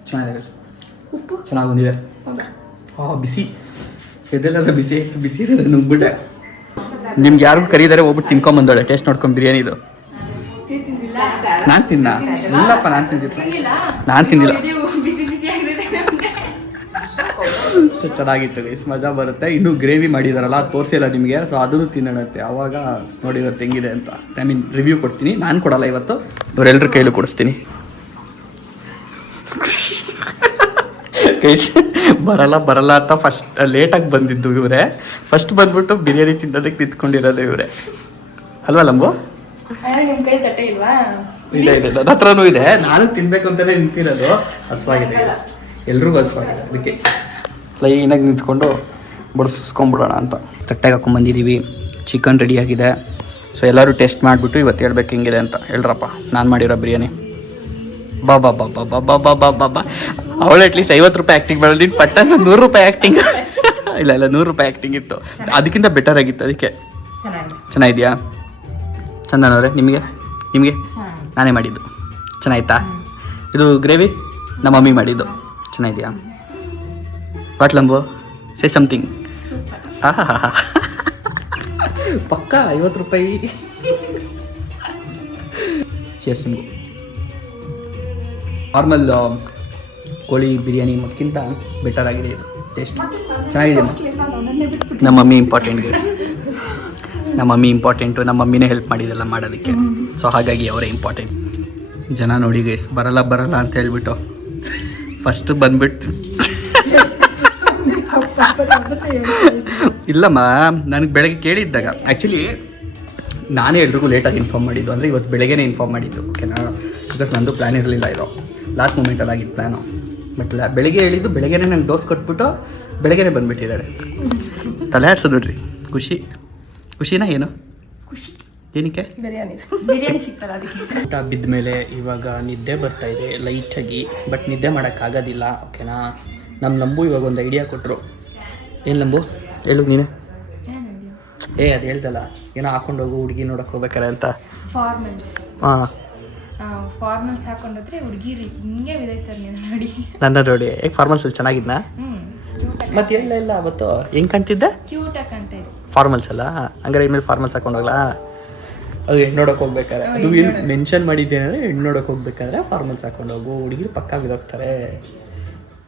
ಚೆನ್ನಾಗಿದೆ. ಉಪ್ಪು? ಚೆನ್ನಾಗಿ ಬಂದಿದೆ ಹೌದಾ? ಆ ಬಿಸಿ. ಎದೆಲ್ಲ ಬಿಸಿ ಆಯ್ತು ಬಿಸಿ ಇರೋದು ನುಗ್ಬಿಟ್ಟೆ. ನಿಮ್ಗೆ ಯಾರಿಗೂ ಕರೀದಾರೆ ಹೋಗ್ಬಿಟ್ಟು ತಿನ್ಕೊಂಬಂದೋಳೆ ಟೇಸ್ಟ್ ನೋಡ್ಕೊಂಡು ಬಿರಿಯಾನಿದು ನಾನು ತಿನ್ನ? ಇಲ್ಲಪ್ಪ ನಾನು ತಿಂದಿಲ್ಲ. ನಾನು ತಿಂದಿಲ್ಲ. ಸೊ ಚೆನ್ನಾಗಿತ್ತು ಗೈಸ್ ಮಜಾ ಬರುತ್ತೆ. ಇನ್ನೂ ಗ್ರೇವಿ ಮಾಡಿದಾರಲ್ಲ ಅದು ತೋರಿಸಿಲ್ಲ ನಿಮಗೆ. ಸೊ ಅದನ್ನು ತಿನ್ನೋಣತ್ತೆ. ಆವಾಗ ನೋಡಿರುತ್ತೆ ಹೆಂಗಿದೆ ಅಂತ. ಐ ಮೀನ್ ರಿವ್ಯೂ ಕೊಡ್ತೀನಿ. ನಾನು ಕೊಡಲ್ಲ ಇವತ್ತು. ಅವರೆಲ್ಲರ ಕೈಲೂ ಕೊಡಿಸ್ತೀನಿ. ಗೈಸ್ ಬರಲ್ಲ ಬರಲ್ಲ ಅಂತ ಫಸ್ಟ್ ಲೇಟಾಗಿ ಬಂದಿದ್ದು ಇವರೇ. ಫಸ್ಟ್ ಬಂದ್ಬಿಟ್ಟು ಬಿರಿಯಾನಿ ತಿನ್ನೋದಕ್ಕೆ ನಿಂತ್ಕೊಂಡಿರೋದು ಇವರೇ. ಅಲ್ವಾ ಲಂಬು? ಇದೆ ನನ್ನ ಹತ್ರನೂ ಇದೆ. ನಾನು ತಿನ್ಬೇಕು ಅಂತಾನೆ ನಿಂತಿರೋದು. ಹಸುವಾಗಿದೆ ಎಲ್ರಿಗೂ ಹಸುವಾಗಿದೆ. ಅದಕ್ಕೆ ಲೈನಾಗಿ ನಿಂತ್ಕೊಂಡು ಬಡಿಸ್ಕೊಂಬಿಡೋಣ ಅಂತ. ತಟ್ಟೆಗೆ ಹಾಕೊಂಡ್ಬಂದಿದ್ದೀವಿ ಚಿಕನ್ ರೆಡಿಯಾಗಿದೆ ಆಗಿದೆ. ಸೊ ಎಲ್ಲರೂ ಟೇಸ್ಟ್ ಮಾಡಿಬಿಟ್ಟು ಇವತ್ತು ಹೇಳ್ಬೇಕು ಹೆಂಗಿದೆ ಅಂತ. ಹೇಳ್ರಪ್ಪ ನಾನು ಮಾಡಿರೋ ಬಿರಿಯಾನಿ. ಬಾ ಬಾ ಬಾ ಬಾ ಬಾ ಬಾ ಬಾ ಬಾ ಬಾ ಬಾ. ಅವಳು ಅಟ್ಲೀಸ್ಟ್ ಐವತ್ತು ರೂಪಾಯಿ ಆ್ಯಕ್ಟಿಂಗ್ ಮಾಡೋದು ನೀನು ಪಟ್ಟಂತ ನೂರು ರೂಪಾಯಿ ಆ್ಯಕ್ಟಿಂಗ್ ಇಲ್ಲ ಇಲ್ಲ ನೂರು ರೂಪಾಯಿ ಆ್ಯಕ್ಟಿಂಗ್ ಇತ್ತು. ಅದಕ್ಕಿಂತ ಬೆಟರ್ ಆಗಿತ್ತು ಅದಕ್ಕೆ. ಚೆನ್ನಾಗಿದೆ. ಚೆನ್ನಾಗಿದೆಯಾ? ಚಂದನವ್ರೆ ನಿಮಗೆ? ನಿಮಗೆ? ನಾನೇ ಮಾಡಿದ್ದು. ಚೆನ್ನಾಯ್ತಾ ಇದು ಗ್ರೇವಿ? ನಮ್ಮ ಮಮ್ಮಿ ಮಾಡಿದ್ದು. ಚೆನ್ನಾಗಿದೆಯಾ? ವಾಟ್ ಲಂಬು ಸೇ ಸಮಥಿಂಗ್ ಪಕ್ಕ ಐವತ್ತು ರೂಪಾಯಿ. ಶೇರ್ಸ್ ನಿಮಗೂ ನಾರ್ಮಲ್ ಕೋಳಿ ಬಿರಿಯಾನಿ ಮಕ್ಕಿಂತ ಬೆಟರ್ ಆಗಿದೆ ಇದು. ಟೇಸ್ಟ್ ಚೆನ್ನಾಗಿದೆ ನಮ್ಮ ಮಮ್ಮಿ ಇಂಪಾರ್ಟೆಂಟ್ ಗೈಸ್ ನಮ್ಮ ಮಮ್ಮಿ ಇಂಪಾರ್ಟೆಂಟು ನಮ್ಮ ಮಮ್ಮಿನೇ ಹೆಲ್ಪ್ ಮಾಡಿದಲ್ಲ ಮಾಡೋದಕ್ಕೆ. ಸೊ ಹಾಗಾಗಿ ಅವರೇ ಇಂಪಾರ್ಟೆಂಟ್ ಜನ ನೋಡಿ ಗೈಸ್ ಬರಲ್ಲ ಬರಲ್ಲ ಅಂತ ಹೇಳ್ಬಿಟ್ಟು ಫಸ್ಟ್ ಬಂದ್ಬಿಟ್ಟು ಇಲ್ಲಮ್ಮ ನನಗೆ ಬೆಳಗ್ಗೆ ಕೇಳಿದ್ದಾಗ. ಆ್ಯಕ್ಚುಲಿ ನಾನೇ ಎಲ್ರಿಗೂ ಲೇಟಾಗಿ ಇನ್ಫಾರ್ಮ್ ಮಾಡಿದ್ದು. ಅಂದರೆ ಇವತ್ತು ಬೆಳಗ್ಗೆನೇ ಇನ್ಫಾರ್ಮ್ ಮಾಡಿದ್ದು ಓಕೆನಾ ಬಿಕಾಸ್ ನಂದು ಪ್ಲ್ಯಾನ್ ಇರಲಿಲ್ಲ ಇದು. ಲಾಸ್ಟ್ ಮೂಮೆಂಟಲ್ಲಿ ಆಗಿದ್ದು ಪ್ಲ್ಯಾನು ಬಟ್ ಲ ಬೆಳಗ್ಗೆ ಹೇಳಿದ್ದು ಬೆಳಗ್ಗೆನೇ ನಂಗೆ ಡೋಸ್ ಕೊಟ್ಬಿಟ್ಟು ಬೆಳಗ್ಗೆನೇ ಬಂದುಬಿಟ್ಟಿದ್ದಾರೆ. ತಲೆ ಆಡ್ಸೋದು ನೋಡ್ರಿ ಖುಷಿ. ಖುಷಿನಾ ಏನು? ಖುಷಿ. ಏನಕ್ಕೆ? ಊಟ ಬಿದ್ದ ಮೇಲೆ ಇವಾಗ ನಿದ್ದೆ ಬರ್ತಾ ಇದೆ ಲೈಟಾಗಿ ಬಟ್ ನಿದ್ದೆ ಮಾಡೋಕ್ಕಾಗೋದಿಲ್ಲ ಓಕೆನಾ ನಮ್ಮ ನಂಬು ಇವಾಗ ಒಂದು ಐಡಿಯಾ ಕೊಟ್ಟರು ಏನು ಲಂಬು? ಹೇಳು ನೀನು. ಏ ಅದು ಹೇಳ್ದಲ್ಲ. ಏನೋ ಹಾಕೊಂಡು ಹೋಗು ಹುಡುಗಿ ನೋಡಕ್ಕೆ ಹೋಗ್ಬೇಕಾರೆ ಅಂತ. ಫಾರ್ಮಲ್ಸ್ ಹಾಂ. ಫಾರ್ಮಲ್ಸ್ ಹಾಕೊಂಡೋದ್ರೆ ಹುಡುಗಿ ಹಿಂಗೆ ವಿದೈತಾರೆ ನೋಡಿ. ನನ್ನ ನೋಡಿ. ಹೇಗೆ ಫಾರ್ಮಲ್ಸಲ್ಲಿ ಚೆನ್ನಾಗಿದ್ನಾ? ಮತ್ತೆ ಹೇಳಲೇ ಇಲ್ಲ ಅವತ್ತು ಹೆಂಗೆ ಕಾಣ್ತಿದ್ದೆ? ಕ್ಯೂಟ್ ಆಗಿ ಕಾಣ್ತಾ ಫಾರ್ಮಲ್ಸ್ ಅಲ್ಲ? ಹಂಗಾರೆ ಇನ್ಮೇಲೆ ಫಾರ್ಮಲ್ಸ್ ಹಾಕೊಂಡು ಹೋಗ್ಲಾ? ಅದು ಹೆಣ್ಣು ನೋಡೋಕೆ ಹೋಗ್ಬೇಕಾರೆ. ಅದು ಏನು ಮೆನ್ಷನ್ ಮಾಡಿದ್ದೇನೆ ಹೆಣ್ಣು ನೋಡೋಕೆ ಹೋಗ್ಬೇಕಾದ್ರೆ ಫಾರ್ಮಲ್ಸ್ ಹಾಕೊಂಡು ಹೋಗು. ಹುಡುಗಿರು ಪಕ್ಕ ಬಿದ್ದೋಗ್ತಾರೆ.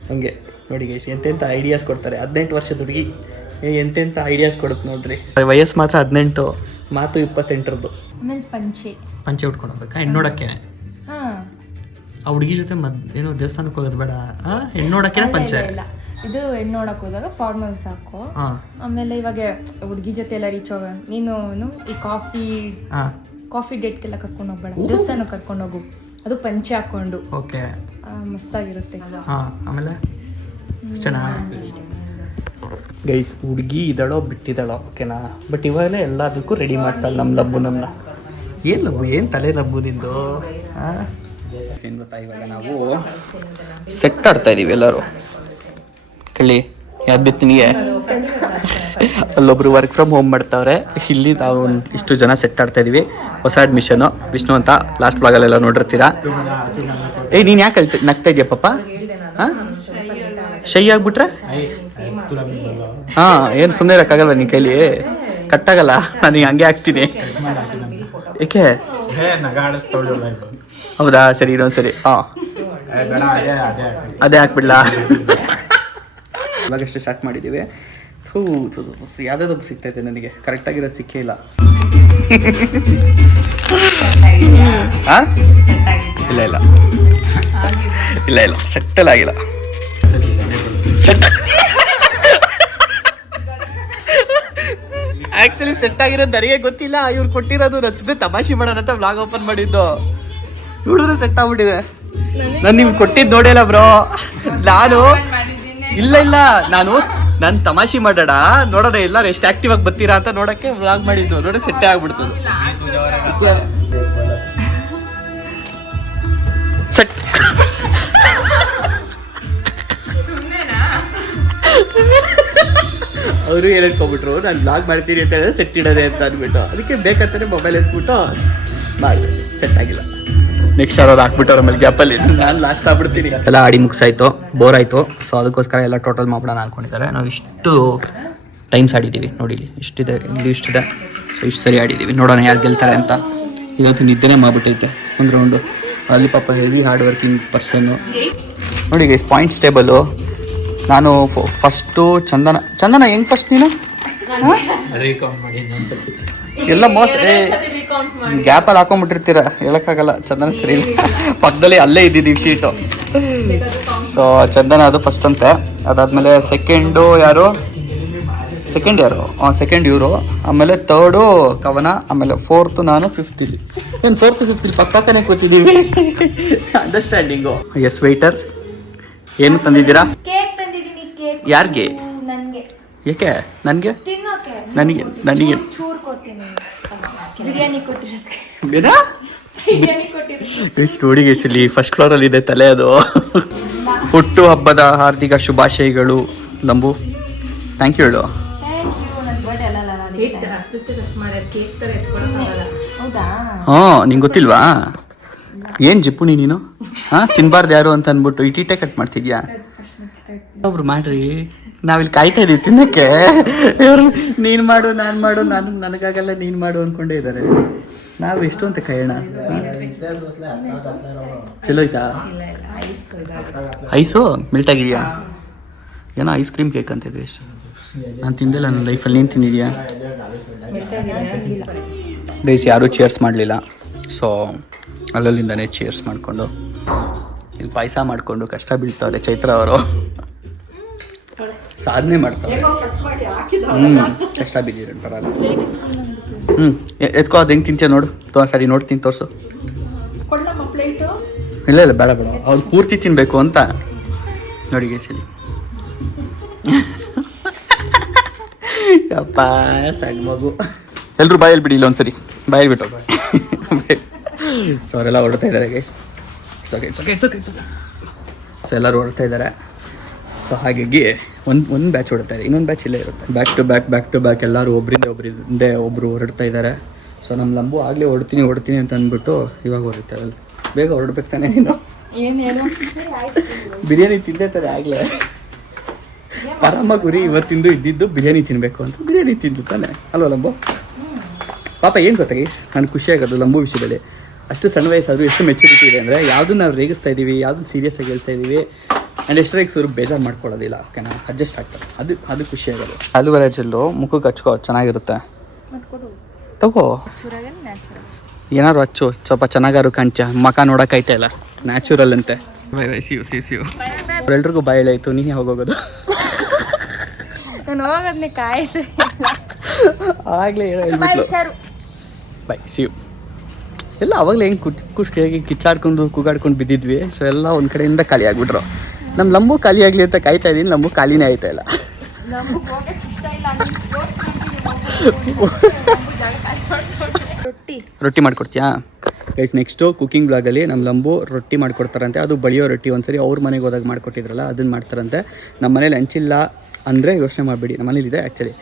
ಹಂಗೆ. ನೋಡಿ ಗೈಸ್ ಎಂತೆಂಥ ಐಡಿಯಾಸ್ ಕೊಡ್ತಾರೆ. ಹದಿನೆಂಟು ವರ್ಷದ ಹುಡುಗಿ. ಏ ಎಂತೆಂಥ ಐಡಿಯಾಸ್ ಕೊಡುತ್ತೆ ನೋಡ್ರಿ. ವಯಸ್ಸು ಮಾತ್ರ ಹದಿನೆಂಟು. ಮಾತು ಇಪ್ಪತ್ತೆಂಟರದ್ದು. ಆಮೇಲೆ ಪಂಚೆ. ಪಂಚೆ ಉಟ್ಕೊಂಡು ಹೋಗ್ಬೇಕಾ? ಹೆಣ್ಣು ನೋಡೋಕ್ಕೆ ಹಾ. ಆ ಹುಡುಗಿ ಜೊತೆ ಮದ್ ಏನೋ ದೇವಸ್ಥಾನಕ್ಕೆ ಹೋಗೋದು ಬೇಡ. ಹಾಂ ಹೆಣ್ಣು ನೋಡೋಕ್ಕೆ ಪಂಚೆ. ಇಲ್ಲ ಇದು ಹೆಣ್ಣು ನೋಡಕ್ ಹೋದಾಗ ಫಾರ್ಮಲ್ಸ್ ಹಾಕೋ ಆಮೇಲೆ ಇವಾಗ ಹುಡುಗಿ ಜೊತೆ ಎಲ್ಲ ರೀಚ್ ಹೋಗ ನೀನು ಈ ಕಾಫಿ ಹಾಂ. ಕಾಫಿ ಡೇಟ್ಗೆಲ್ಲ ಕರ್ಕೊಂಡು ಹೋಗ್ಬೇಡ. ದೇವಸ್ಥಾನಕ್ಕೆ ಕರ್ಕೊಂಡು ಹೋಗು. ಅದು ಪಂಚೆ ಹಾಕೊಂಡು ಓಕೆ. ಮಸ್ತಾಗಿರುತ್ತೆ. ಹಾಂ ಆಮೇಲೆ? ಚೆನ್ನಾಗಿ ಗೈಸ್ ಹುಡುಗಿ ಇದ್ದಾಳೋ ಬಿಟ್ಟಿದ್ದಾಳೋ ಓಕೆನಾ? ಬಟ್ ಇವಾಗಲೇ ಎಲ್ಲದಕ್ಕೂ ರೆಡಿ ಮಾಡ್ತಾಳೆ ನಮ್ಮ ಲಬ್ಬು ನಮ್ಮನ್ನ ಏನು ಲಬ್ಬು? ಏನು ತಲೆ ಲಬ್ಬು ನಿಂದು? ಏನು ಗೊತ್ತಾ ಇವಾಗ ನಾವು ಸೆಟ್ ಆಡ್ತಾ ಇದೀವಿ ಎಲ್ಲರೂ. ಕೇಳಿ ಯಾವ್ದು ಬಿತ್ತು ನಿಮಗೆ ಅಲ್ಲೊಬ್ರು ವರ್ಕ್ ಫ್ರಮ್ ಹೋಮ್ ಮಾಡ್ತಾವ್ರೆ. ಇಲ್ಲಿ ನಾವು ಇಷ್ಟು ಜನ ಸೆಟ್ ಆಡ್ತಾ ಇದೀವಿ. ಹೊಸ ಅಡ್ಮಿಷನು ವಿಷ್ಣು ಅಂತ ಲಾಸ್ಟ್ ಬ್ಲಾಗಲ್ಲೆಲ್ಲ ನೋಡಿರ್ತೀರಾ? ಏಯ್ ನೀನು ಯಾಕೆ ನಗ್ತಾ ಇದೆಯಾ ಪಾಪ? ಹಾಂ ಶೈ ಆಗ್ಬಿಟ್ರೆ ಹಾಂ ಏನು ಸುಮ್ಮನೆ ಇರೋಕ್ಕಾಗಲ್ಲ ನಿನ್ನ ಕೈಲಿ? ಕಟ್ಟಾಗಲ್ಲ ನಾನು ಹಂಗೆ ಹಾಕ್ತೀನಿ. ಏಕೆ? ಹೌದಾ? ಸರಿ ಇನ್ನೊಂದ್ಸರಿ ಹಾಂ. ಅದೇ ಹಾಕ್ಬಿಡ್ಲಾ? ಇವಾಗಷ್ಟೇ ಸ್ಟಾರ್ಟ್ ಮಾಡಿದ್ದೀವಿ. ಹೂ ಸಿಗ್ತಾ ಸಿಗ್ತೈತೆ ನನಗೆ. ಕರೆಕ್ಟಾಗಿರೋದು ಸಿಕ್ಕೇ ಇಲ್ಲ? ಇಲ್ಲ ಇಲ್ಲ. ಇಲ್ಲ ಇಲ್ಲ. ಸೆಟ್ಟಲ್ ಆಗಿಲ್ಲ. ಸೆಟ್ ಆಕ್ಚುಲಿ ಸೆಟ್ ಆಗಿರೋದು ನನಗೆ ಗೊತ್ತಿಲ್ಲ. ಇವ್ರು ಕೊಟ್ಟಿರೋದು ನಾನು ತಮಾಷೆ ಮಾಡೋಣ ಅಂತ ವ್ಲಾಗ್ ಓಪನ್ ಮಾಡಿದ್ದು. ನೋಡಿದ್ರೆ ಸೆಟ್ ಆಗ್ಬಿಟ್ಟಿದೆ. ನಾನು ನಿಮ್ಗೆ ಕೊಟ್ಟಿದ್ದು ನೋಡಿಲ್ಲ ಬ್ರೋ ನಾನು ಇಲ್ಲ ಇಲ್ಲ. ನಾನು ನಾನು ತಮಾಷೆ ಮಾಡೋಣ. ನೋಡೋಣ ಎಲ್ಲರೂ ಎಷ್ಟು ಆಕ್ಟಿವ್ ಆಗಿ ಬರ್ತೀರಾ ಅಂತ ನೋಡೋಕ್ಕೆ ವ್ಲಾಗ್ ಮಾಡಿದ್ದು. ನೋಡಿ ಸೆಟ್ಟೇ ಆಗ್ಬಿಡ್ತದೆ. ಸೆಟ್ ಅವರು ಏನು ಹೇಳ್ಕೊಬಿಟ್ರು ನಾನು ಬ್ಲಾಗ್ ಮಾಡ್ತೀನಿ ಅಂತ ಹೇಳಿದ್ರೆ ಸೆಟ್ ಇಡೋದೆ ಅಂತ ಅಂದ್ಬಿಟ್ಟು. ಅದಕ್ಕೆ ಬೇಕಂತಾನೆ ಮೊಬೈಲ್ ಎತ್ಬಿಟ್ಟು ಮಾಡಿದೆ ಸೆಟ್ ಆಗಿಲ್ಲ. ನೆಕ್ಸ್ಟ್ ಅವ್ರು ಹಾಕ್ಬಿಟ್ಟು ಆಮೇಲೆ ಗ್ಯಾಪಲ್ಲಿ ನಾನು ಲಾಸ್ಟ್ ಆಗ್ಬಿಡ್ತೀನಿ. ಎಲ್ಲ ಆಡಿ ಮುಗಿಸಾಯ್ತು ಬೋರ್ ಆಯಿತು. ಸೊ ಅದಕ್ಕೋಸ್ಕರ ಎಲ್ಲ ಟೋಟಲ್ ಮಾಡ್ಬಿಡೋಣ ಅನ್ಕೊಂಡಿದ್ದಾರೆ. ನಾವು ಇಷ್ಟು ಟೈಮ್ಸ್ ಆಡಿದ್ದೀವಿ ನೋಡಿ ಇಲ್ಲಿ ಇಷ್ಟಿದೆ ಇಲ್ಲಿ ಇಷ್ಟಿದೆ. ಸೊ ಇಷ್ಟು ಸರಿ ಆಡಿದ್ದೀವಿ ನೋಡೋಣ ಯಾರು ಗೆಲ್ತಾರೆ ಅಂತ. ಇವತ್ತು ನಿದ್ದೆನೇ ಮಾಡ್ಬಿಟ್ಟೈತೆ. ಒಂದು ರೌಂಡು ಅಲ್ಲಿ ಪಾಪ ಹೆವಿ ಹಾರ್ಡ್ ವರ್ಕಿಂಗ್ ಪರ್ಸನ್ನು ನೋಡಿ ಗೈಸ್ ಪಾಯಿಂಟ್ಸ್ ಟೇಬಲು ನಾನು ಫಸ್ಟು ಚಂದನ ಚಂದನ ಹೆಂಗ್ ಫಸ್ಟ್ ನೀನು? ಎಲ್ಲ ಮೋಸ ಗ್ಯಾಪಲ್ಲಿ ಹಾಕೊಂಡ್ಬಿಟ್ಟಿರ್ತೀರ? ಹೇಳಕ್ಕಾಗಲ್ಲ ಚಂದನ ಸರಿ ಇಲ್ಲ. ಪಕ್ಕದಲ್ಲಿ ಅಲ್ಲೇ ಇದ್ದಿದ್ದೀವಿ ಸೀಟು ಸೊ ಚಂದನ ಅದು ಫಸ್ಟ್ ಅಂತೆ. ಅದಾದಮೇಲೆ ಸೆಕೆಂಡು ಯಾರು? ಸೆಕೆಂಡ್ ಯಾರು? ಸೆಕೆಂಡ್ ಇವರು. ಆಮೇಲೆ ತರ್ಡು ಕವನ ಆಮೇಲೆ ಫೋರ್ತ್ ನಾನು ಫಿಫ್ತ್ ಇಲ್ಲಿ. ಏನು ಫೋರ್ತ್ ಫಿಫ್ತ್ ಇಲ್ಲಿ ಪಕ್ಕ ಪಕ್ಕನೇ ಕೂತಿದ್ದೀವಿ ಅಂಡರ್ಸ್ಟ್ಯಾಂಡಿಂಗು ಎಸ್ ವೆಯ್ಟರ್ ಏನು ತಂದಿದ್ದೀರಾ? ಯಾರಿಗೆ? ನನಗೆ. ಏಕೆ ನನಗೆ? ತಿನ್ನೋಕೆ. ನನಗೆ ನನಗೆ. ಚೂರು ಕೊಡ್ತೀನಿ. ಬಿರಿಯಾನಿ ಕೊಟ್ಟಿರೋದಕ್ಕೆ. ಬೇಡ ಬಿರಿಯಾನಿ ಕೊಟ್ಟಿರೋದು ಎಷ್ಟು ನೋಡಿ ಇಲ್ಲಿ ಫಸ್ಟ್ ಫ್ಲೋರಲ್ಲಿ ಇದೆ ತಲೆ ಅದು. ಹುಟ್ಟು ಹಬ್ಬದ ಹಾರ್ದಿಕ ಶುಭಾಶಯಗಳು. ನಂಬು. ಥ್ಯಾಂಕ್ ಯು ಹೇಳು. ಹಾಂ ನಿಂಗೆ ಗೊತ್ತಿಲ್ವಾ? ಏನು ಜಿಪ್ಪುಣಿ ನೀನು? ಹಾಂ ತಿನ್ಬಾರ್ದು ಯಾರು ಅಂತ ಅಂದ್ಬಿಟ್ಟು ಇಟೀಟೆ ಕಟ್ ಮಾಡ್ತಿದ್ಯಾ? ಒಬ್ರು ಮಾಡ್ರಿ, ನಾವಿಲ್ಲಿ ಕಾಯ್ತಾ ಇದೀವಿ ತಿನ್ನಕ್ಕೆ. ಇವರು, ನೀನು ಮಾಡು, ನಾನು ಮಾಡು, ನಾನು, ನನಗಾಗಲ್ಲ, ನೀನು ಮಾಡು ಅಂದ್ಕೊಂಡೇ ಇದ್ದಾರೆ ನಾವು ಎಷ್ಟು ಅಂತ ಕಾಯೋಣ ಚಲೋ ಐತಾ? ಐಸು? ಮಿಲ್ಟ್ ಆಗಿದ್ಯಾ? ಏನೋ ಐಸ್ ಕ್ರೀಮ್ ಕೇಕ್ ಅಂತ ಇದೆ ನಾನು ತಿಂದಿಲ್ಲ, ನನ್ನ ಲೈಫಲ್ಲಿ ನೀನು ತಿಂದಿದ್ಯಾ? ಗೈಸ್ ಯಾರೂ ಚೇರ್ಸ್ ಮಾಡಲಿಲ್ಲ. ಸೊ ಅಲ್ಲಲ್ಲಿಂದನೇ ಚೇರ್ಸ್ ಮಾಡಿಕೊಂಡು. ಇಲ್ಲಿ ಪಾಯಸ ಮಾಡಿಕೊಂಡು ಕಷ್ಟ ಬೀಳ್ತಾವ್ರೆ ಚೈತ್ರ ಅವರು. ಸಾಧನೆ ಮಾಡ್ತಾರೆ. ಹ್ಞೂ ಕಷ್ಟ ಬಿದ್ದೀರ ಬರಲ್ಲ ಹ್ಞೂ ಎತ್ಕೋ ಅದು ಹೆಂಗೆ ತಿಂತೀಯ ನೋಡು. ತೋ ಸರಿ ನೋಡ್ತೀನಿ ತೋರಿಸು. ಇಲ್ಲ ಇಲ್ಲ ಬೇಡ ಬೇಡ. ಅವ್ರು ಪೂರ್ತಿ ತಿನ್ನಬೇಕು ಅಂತ ನೋಡಿ ಗೇಸಲಿ ಅಪ್ಪ ಸಣ್ಣ ಮಗು. ಎಲ್ಲರೂ ಬಾಯಲ್ಲಿ ಬಿಡಿ ಇಲ್ಲ ಒಂದ್ಸರಿ ಬಾಯಲ್ಲಿ ಬಿಟ್ಟು ಅವರೆಲ್ಲ ಹೊರಡ್ತಾ ಇದ್ದಾರೆ ಗೈಸ್. ಸೊ ಎಲ್ಲರೂ ಹೊರಡ್ತಾ ಇದ್ದಾರೆ. ಸೊ ಹಾಗಾಗಿ ಒಂದು ಒಂದು ಬ್ಯಾಚ್ ಹೊಡ್ತಾರೆ ಇನ್ನೊಂದು ಬ್ಯಾಚ್ ಇಲ್ಲೇ ಇರುತ್ತೆ. Back to back back to back ಎಲ್ಲರೂ ಒಬ್ಬರಿಂದ ಒಬ್ಬರಿಂದ ಒಬ್ಬರು ಹೊರಡ್ತಾ ಇದ್ದಾರೆ. ಸೊ ನಮ್ಮ ಲಂಬು ಆಗಲೇ ಹೊಡ್ತೀನಿ ಹೊಡ್ತೀನಿ ಅಂತ ಅಂದ್ಬಿಟ್ಟು ಇವಾಗ ಹೊರಡ್ತಾರೆ ಬೇಗ ಹೊರಡ್ಬೇಕು ತಾನೆ ನೀನು? ಏನೇನು ಬಿರಿಯಾನಿ ತಿಂದೆ ತಾನೆ ಆಗಲೇ. ಪರಮ ಗುರಿ ಇವತ್ತಿಂದು ಇದ್ದಿದ್ದು ಬಿರಿಯಾನಿ ತಿನ್ನಬೇಕು ಅಂತ. ಬಿರಿಯಾನಿ ತಿಂದು ತಾನೆ. ಅಲ್ವಾ ಲಂಬು? ಪಾಪ ಏನು ಗೊತ್ತಾ ಗೈಸ್? ನನಗೆ ಖುಷಿ ಲಂಬು ವಿಷಯದಲ್ಲಿ. ಅಷ್ಟು ಸಣ್ಣ ವಯಸ್ಸಾದರೂ ಎಷ್ಟು ಮೆಚುರಿಟಿ ಇದೆ ಅಂದರೆ ಯಾವುದನ್ನ ನಾವು ರೇಗಿಸ್ತಾ ಇದ್ದೀವಿ ಯಾವುದು ಸೀರಿಯಸ್ ಆಗಿ ಹೇಳ್ತಾ ಇದ್ದೀವಿ ಆ್ಯಂಡ್ ಎಷ್ಟರಕ್ಕೆ ಅವರು ಬೇಜಾರು ಮಾಡ್ಕೊಳ್ಳೋದಿಲ್ಲ ಓಕೆನಾ ಅಡ್ಜಸ್ಟ್ ಆಗ್ತಾರೆ ಅದು ಅದು ಖುಷಿ ಆಗೋದು. ಅಲುವರ ಜೆಲ್ಲು ಮುಖಕ್ಕೆ ಹಚ್ಕೋ ಚೆನ್ನಾಗಿರುತ್ತೆ? ತಗೋ. ಏನಾದ್ರು ಹಚ್ಚು ಸ್ವಲ್ಪ ಚೆನ್ನಾಗಾರು ಕಾಣ್ಚ ಮಕ ನೋಡೋಕ್ಕಾಯ್ತಾ ಇಲ್ಲ? ನ್ಯಾಚುರಲ್ ಅಂತೆ. Bye bye see you see you ಹೋಗೋಗೋದು ಅವರೆಲ್ರಿಗೂ ಬಾಯಿಲಾಯ್ತು ನೀನೇ ಹೋಗೋಗೋದು? ನಾನು ಹೋಗೋದನ್ನೇ ಕಾಯ್ದೆ ಆಗಲೇ ಹೇಳ್ಬಿಟ್ಲು. ಬೈ ಸಿಯು ಎಲ್ಲ ಅವಾಗಲೇ ಹೆಂಗೆ ಕುಟ್ ಖುಷಿಯಾಗಿ ಕಿಚ್ಚಾಡ್ಕೊಂಡು ಕೂಗಾಡ್ಕೊಂಡು ಬಿದ್ದಿದ್ವಿ. ಸೊ ಎಲ್ಲ ಒಂದು ಕಡೆಯಿಂದ ಖಾಲಿ ಆಗಿಬಿಟ್ರು. ನಮ್ಮ ಲಂಬು ಖಾಲಿ ಆಗಲಿ ಅಂತ ಕಾಯ್ತಾ ಇದ್ದೀನಿ ಲಂಬು ಖಾಲಿನೇ ಆಯ್ತಾ ಇಲ್ಲ. ರೊಟ್ಟಿ. ರೊಟ್ಟಿ ಮಾಡ್ಕೊಡ್ತೀಯಾ? ಗೈಸ್ ನೆಕ್ಸ್ಟು ಕುಕಿಂಗ್ ಬ್ಲಾಗಲ್ಲಿ ನಮ್ಮ ಲಂಬು ರೊಟ್ಟಿ ಮಾಡ್ಕೊಡ್ತಾರಂತೆ. ಅದು ಬಳಿಯೋ ರೊಟ್ಟಿ ಒಂದ್ಸರಿ ಅವ್ರ ಮನೆಗೆ ಹೋದಾಗ ಮಾಡ್ಕೊಟ್ಟಿದ್ರಲ್ಲ ಅದನ್ನ ಮಾಡ್ತಾರಂತೆ. ನಮ್ಮ ಮನೇಲಿ ಹಂಚಿಲ್ಲ ಅಂದರೆ ಯೋಚನೆ ಮಾಡಿಬಿಡಿ. ನಮ್ಮ ಮನೇಲಿ ಇದೆ ಆ್ಯಕ್ಚುಲಿ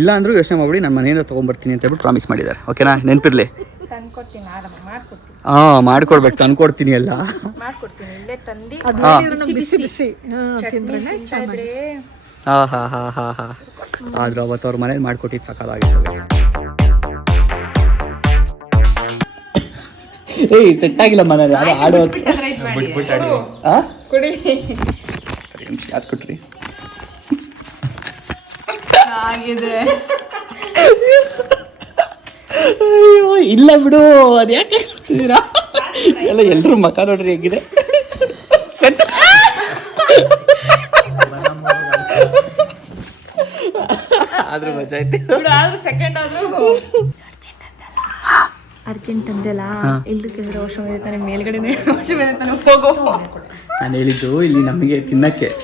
ಇಲ್ಲ ಅಂದರೂ ಯೋಚನೆ ಮಾಡಿಬಿಡಿ ನಮ್ಮ ಮನೆಯಿಂದ ತೊಗೊಂಬರ್ತೀನಿ ಅಂತ ಹೇಳ್ಬಿಟ್ಟು ಪ್ರಾಮಿಸ್ ಮಾಡಿದ್ದಾರೆ. ಓಕೆನಾ ನೆನಪಿರಲಿ. ತಂದ್ಕೊಡ್ತೀನಿ ಆರಾಮ ಮಾಡ್ಕೊಡ್ತೀನಿ. ಹಾಂ ಮಾಡ್ಕೊಡ್ಬೇಕು ತಂದ್ಕೊಡ್ತೀನಿ ಅಲ್ಲ ಮಾಡ್ಕೊಡ್ತೀನಿ ಇಲ್ಲೇ ತಂದು ಹಾಂ. ಬಿಸಿ ಬಿಸಿ. ಚಟ್ನಿ ತಿಂತಾ ಇದ್ರೆ ಹಾಂ ಹಾಂ ಹಾಂ ಹಾಂ ಹಾಂ. ಆದ್ರೆ ಅವತ್ತು ಅವ್ರ ಮನೇಲಿ ಮಾಡ್ಕೊಟ್ಟಿದ್ದು ಸಕಾಲಾಗಿತ್ತು ಏಯ್ ಸೆಟ್ ಆಗಿಲ್ಲ ಮನೇಲಿ ಅದು ಆಡೋ ಹಾಂ ಕುಡಿ. ಯಾರು ಕೊಟ್ರಿ? ಆಗಿದೆ. ಅಯ್ಯೋ ಇಲ್ಲ ಬಿಡು ಅದು ಯಾಕೆ ಹೇಳ್ತಿದ್ದೀರಾ ಎಲ್ಲ ಎಲ್ಲರೂ ಮಕ ನೋಡ್ರಿ ಹೇಗಿದೆ? ಸೆಟ್. ಆದ್ರೂ ಮಜಾ ಐತಿ ಆದ್ರೂ ಸೆಕೆಂಡ್ ಆದ್ರೂ. ಅರ್ಜೆಂಟ್ ಅಂದೆಲ್ಲ ಇಲ್ಲಿ ಕೆಲವು ವರ್ಷ ಮೇಲೆ ತಾನೆ ಮೇಲ್ಗಡೆ ಹೋಗೋ. ನಾನು ಹೇಳಿದ್ದು ಇಲ್ಲಿ ನಮಗೆ ತಿನ್ನಕ್ಕೆ.